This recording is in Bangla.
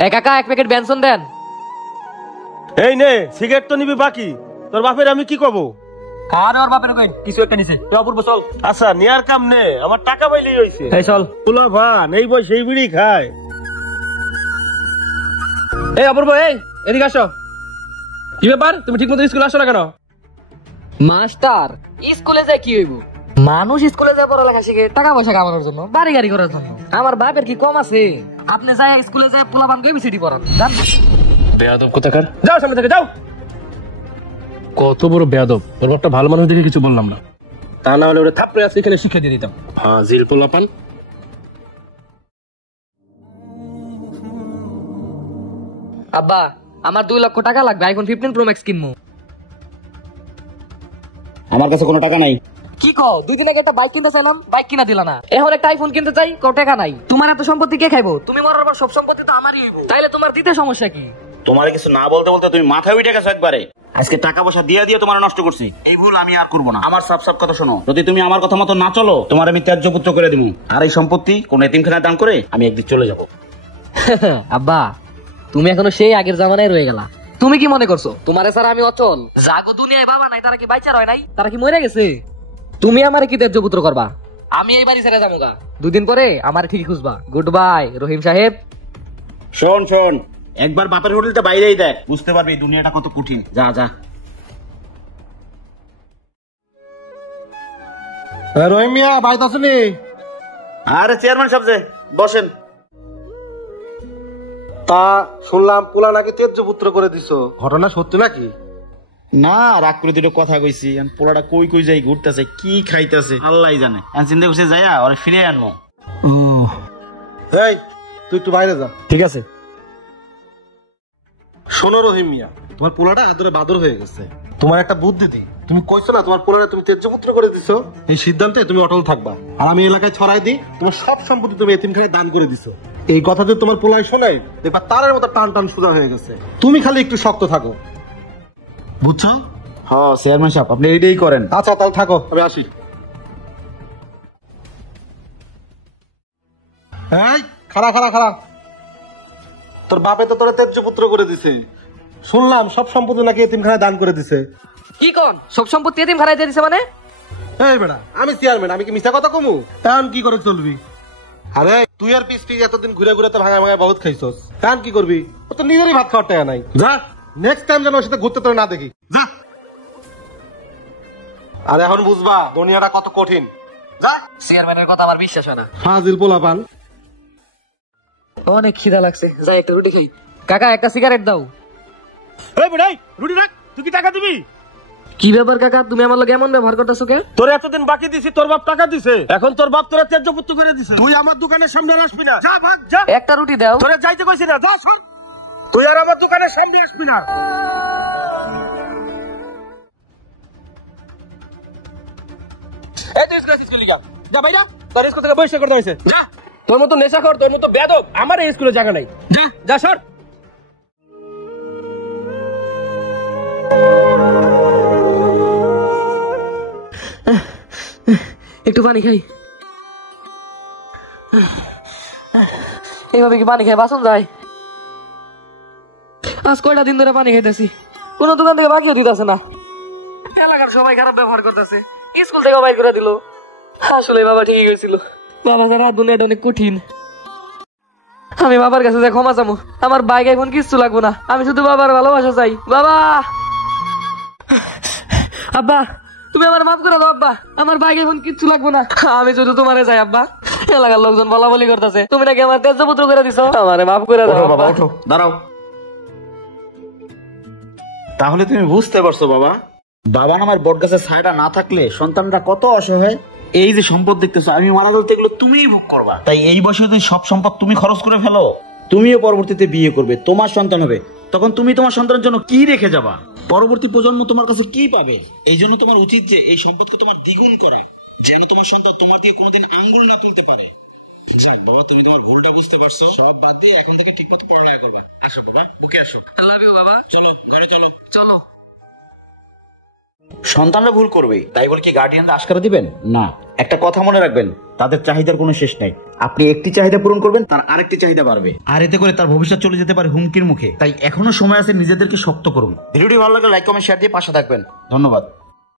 কাকা এক প্যাকেট বেনসন দেন। এই নে সিগারেট তো নিবি বাকি, তোর বাপের আমি কি কব? আর ওর বাপের কইন কিছু একটা নিছে। তুই অপূর্ব চল। আচ্ছা নিয়ার কাম নে, আমার টাকা পাইলেই হইছে। এই চল। পোলা ভান এই বই সেই বিড়ি খায়। এই অপূর্ব, এই এদিকে আসো। কি ব্যাপার, তুমি ঠিক মতো স্কুলে আসো না কেন? মাস্টার স্কুলে যায় কি হইব? মানুষ স্কুলে যায় পড়ালেখা শিখে টাকা পয়সা কামানোর জন্য, বাড়ি গাড়ি করার জন্য। আমার বাপের কি কম আছে? আপনি যায় স্কুলে যায় পোলাপান কে বিসিডি পড়ান জান? বেয়াদব কোথাকার, যাও সামনে থেকে যাও। কত বড় বেয়াদব, ওর বাপটা ভালো মানুষ দেখে কিছু বললাম না, তা না হলে ওরা থাপড়ে আজকে এখানে শিক্ষা দিয়ে দিতাম। ফাজিল পোলাপান। আব্বা আমার 2 লক্ষ টাকা লাগবে, আইফোন 15 প্রো ম্যাক্স কিনবো। আমার কাছে কোনো টাকা নাই। কি কও? 2 দিন আগে একটা বাইক কিনতে চাইলাম, বাইক কিনা দিলা না। এখন একটা আইফোন কিনতে চাই, কত টাকা নাই। তোমার এত সম্পত্তি কে খাইবো? তুমি মরার পর সব সম্পত্তি তো আমারই হইব। তাইলে তোমার দিতে সমস্যা কি? তোমার কিছু না বলতে বলতে তুমি মাথায় উঠে গেছো একবারে। আজকে টাকা পয়সা দিয়ে দিয়ে তোমার নষ্ট করছি, এই ভুল আমি আর করবো না। আমার সাফ সাফ কথা শোনো, যদি তুমি আমার কথা মতো না চলো তোমার আমি ত্যায্য পুত্র করে দিব। আর এই সম্পত্তি কোন এতিমখানায় দান করে আমি একদিন চলে যাব। আব্বা তুমি এখনো সেই আগের জামানায় রয়ে গেলা। তুমি কি মনে করছো তোমারে স্যার আমি অচল? জাগো দুনিয়ায় বাবা নাই, তারা কি বাইচার হয় নাই? তারা কি মরে গেছে? তুমি আমারে কি ত্যায্য পুত্র করবা? আমি এই বাড়ি ছেড়ে যাবো গা। 2 দিন পরে আমার ঠিকই খুঁজবা। গুড বাই রহিম সাহেব। শোন শোন, একবার বাপের হোটেলটা বাইরেই দেখ, বুঝতে পারবি এই দুনিয়াটা কত কঠিন। যা যা। রহিম মিয়া বাইত আসেনি? আরে চেয়ারম্যান সাহেব যে বসেন। তা শুনলাম পোলা নাকি তেজ্য পুত্র করে দিছো, ঘটনা সত্যি নাকি? না রাগ করে দুটো কথা কইছি, পোলাটা কই কই যাই ঘুরতেছে, কি খাইতেছে আল্লাহ জানে। চিন্তা করছে যাইয়া ওরে ফিরে আনবো। এই তুই একটু বাইরে যা। ঠিক আছে। শোনো রহিম মিয়া, তোমার পোলাটা আদরে বাদর হয়ে গেছে। তোমার একটা বুদ্ধি দিই, তুমি কইছো না তোমার পোলাটা তুমি তেজ্য পুত্র করে দিছো, এই সিদ্ধান্তে তুমি অটল থাকবা। আর আমি এলাকায় ছড়াই দিই তোমার সব সম্পত্তি তুমি এতিমখানায় দান করে দিছো। এই কথা যদি তোমার পোলাই শোনাই, দেখবা তারের মতো টান টান সোজা হয়ে গেছে। তুমি খালি একটু শক্ত থাকো, বুঝছো? হ্যাঁ চেয়ারম্যান সাহেব আপনি এইটাই করেন। আচ্ছা তাহলে থাকো, আমি আসি। এই খাড়া খাড়া খাড়া, তোর বাপে তো তোরা তেজ্য পুত্র করে দিছে, শুনলাম সব সম্পত্তি নাকি এতিমখানায় দান করে দিছে। কি কোন সব সম্পত্তি এতিম খারাই দিয়ে দিছে মানে? এই বেটা আমি চেয়ারম্যান, আমি কি মিথ্যা কথা কমু? এখন কি করে চলবি? আরে তুই আর পিস পিস এতদিন ঘুরে ঘুরে তো ভাঙা ভাঙা বহুত খাইছস, এখন কি করবি? ও তো নিজেরই ভাত খাওয়ার টাকা নাই। যা নেক্সট টাইম যেন ওর সাথে ঘুরতে তোর না দেখি, যা। আর এখন বুঝবা দুনিয়াটা কত কঠিন। যা। চেয়ারম্যানের কথা আমার বিশ্বাস হয় না। ফাজিল পোলাপান। অনেক খিদা লাগছে, যাই একটা রুটি খাই। কাকা একটা সিগারেট দাও। এই বেটাই রুটি রাখ, তুই কি টাকা দিবি? কি ব্যাপার কাকা, তুমি আমার লগে এমন ব্যবহার করতেছো কে? তোর এতদিন বাকি দিছি, তোর বাপ টাকা দিছে, এখন তোর বাপ তোরা ত্যায্য পুত্র করে দিছে। তুই আমার দোকানের সামনে আসবি না, যা ভাগ যা। একটা রুটি দাও। তোরা যাইতে কইছি না, যা শোন। তুই আর আমার দোকানের সামনে আসবি না। এই তুই স্কুলে লিখা যা বাইরা, তোর স্কুল থেকে বহিষ্কার করতে হয়েছে। যা, তোর মতো নেশাখোর, তোর মতো বেয়াদব আমার এই স্কুলে জায়গা নাই। যা যা সর। একটু পানি খাই। এইভাবে কি পানি খাই বাসন যায়? আজ কয়টা দিন ধরে পানি খাইতেছি, কোন দোকান থেকে বাকিও দিতেছে না। এলাকার সবাই খারাপ ব্যবহার করতেছে, স্কুল থেকে বাইর করে দিল। আসলে বাবা ঠিকই কইছিল, বাবা ছাড়া দুনিয়াটা অনেক কঠিন। আমি বাবার কাছে যাই ক্ষমা চামু, আমার বাইক এখন কিচ্ছু লাগবো না, আমি শুধু বাবার ভালোবাসা চাই। বাবা, আব্বা তুমি আমার মাফ করে দাও আব্বা, আমার বাইক এখন কিচ্ছু লাগবো না, আমি শুধু তোমারে চাই আব্বা। এলাকার লোকজন বলা বলি করতেছে তুমি নাকি আমার তেজ পুত্র করে দিছো, আমারে মাফ করে দাও বাবা। ওঠো দাঁড়াও। তাহলে তুমি বুঝতে পারছো বাবা, বাবা আমার বট গাছের ছায়াটা না থাকলে সন্তানরা কত অসহায়। এই যে সম্পদ দেখতেছো আমি মারা গেলে এগুলো তুমিই ভোগ করবা। তাই এই বয়সে যদি সব সম্পদ তুমি খরচ করে ফেলো, তুমিও পরবর্তীতে বিয়ে করবে, তোমার সন্তান হবে, তখন তুমি তোমার সন্তানের জন্য কি রেখে যাবা? পরবর্তী প্রজন্ম তোমার কাছে কি পাবে? এই জন্য তোমার উচিত যে এই সম্পদকে তোমার দ্বিগুণ করা, যেন তোমার সন্তান তোমার দিয়ে কোনোদিন আঙ্গুল না তুলতে পারে। যাক বাবা, তুমি তোমার ভুলটা বুঝতে পারছো, সব বাদ দিয়ে এখন থেকে ঠিকমতো পড়ালেখা করবা। আসো বাবা, বুকে আসো। আই লাভ ইউ বাবা। চলো ঘরে চলো। চলো। সন্তানরা ভুল করবে, তাই বলে কি গার্ডিয়ানরা আশকারা দিবেন না? একটা কথা মনে রাখবেন, তাদের চাহিদার কোনো শেষ নাই। আপনি একটি চাহিদা পূরণ করবেন, তার আরেকটি চাহিদা বাড়বে, আর এতে করে তার ভবিষ্যৎ চলে যেতে পারে হুমকির মুখে। তাই এখনো সময় আছে, নিজেদেরকে শক্ত করুন। ভিডিওটি ভালো লাগলে লাইক কমেন্ট শেয়ার দিয়ে পাশে থাকবেন। ধন্যবাদ।